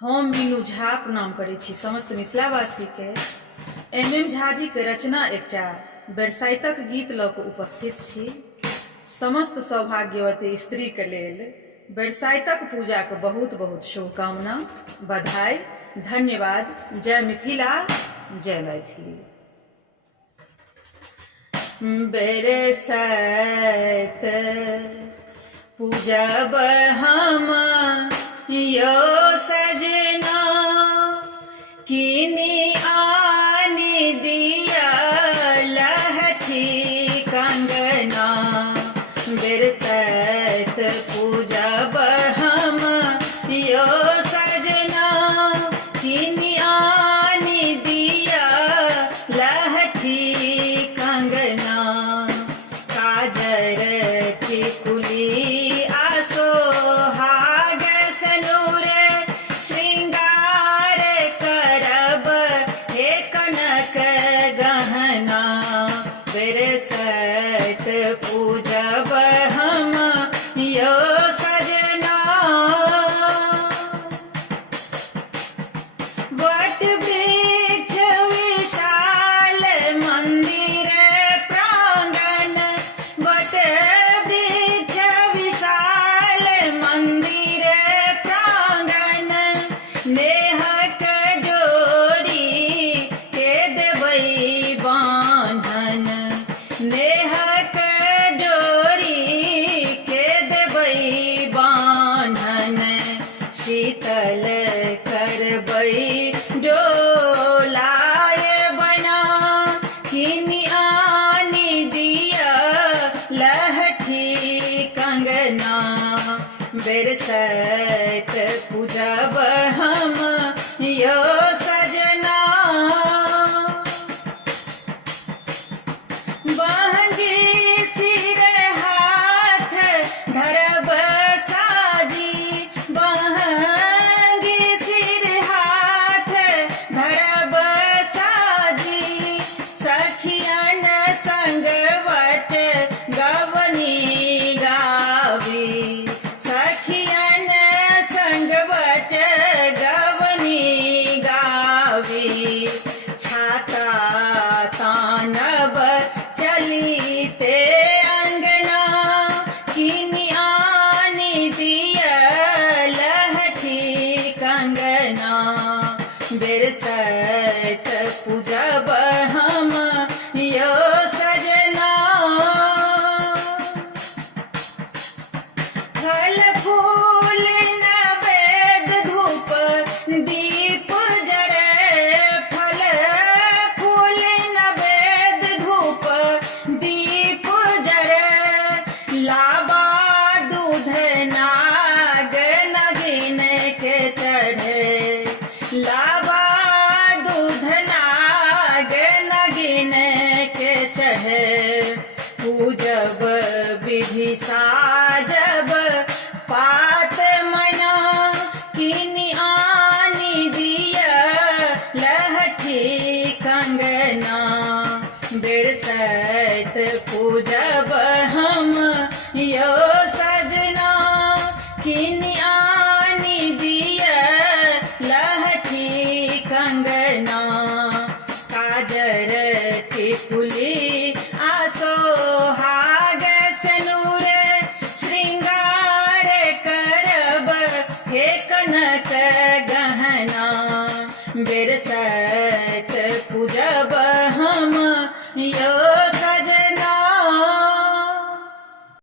हम मीनू झा प्रणाम करैत छी समस्त मिथिलावासीके। MM झा जी के रचना एकटा बरसाइतक गीत लऽ कऽ उपस्थित छी। समस्त सौभाग्यवती स्त्रीके लेल बरसाइतक पूजाके बहुत बहुत शुभकामना, बधाई, धन्यवाद। जय मिथिला, जय मैथिली। बरसाइत पूजब हम यो सजना, किनी आनी दिया लहठी कंगना। बरसाइत पूजब हम यो सजना, किनी आनी दिया लहठी कंगना। काजर टिकुली आसो हाग सनूर, श्रृंगार करब हे कनक गहना। बरसाइत पूजब हम यो सजना। वट वृक्ष विशाल मंदिर प्रांगण, वट वृक्ष विशाल मंदिर प्रांगण। नेहक डोरी के देबै बान्हन, नेहक डोरी के देबै बान्हन। शीतल करबै डोलाय बना, किनी आनी दिया लहठी कंगना। बरसाइत पूजब हम यो सजना। बहंगी सिर हाथ धरब साजी, बहंगी सिर हाथ धरब साजी। सखियन संगवट गवनी गावी, सखियन संगवट गवनी गावी। छाता तानब चलीते अंगना, किनी आनी दिया लहठी कंगना। बरसाइत पूजब हम यो सजना। फल फूल नैवेद्य धूप दीप जरे, फल फूल नैवेद्य धूप दीप जरे। लाबा दूध नाग नगिन के चढ़े, लाबा दूध नाग नगिन के चढ़े। पूजब विधि साजब पात मना, किनी आनी दिया लहठी कंगना। बरसाइत पूजब हम यो सजना, किनी आनी दिया लहठी कंगना। काजर टिकुली आसो हाग सनूर, श्रृंगार करब हे कनक गहना। बरसाइत पूजब हम यो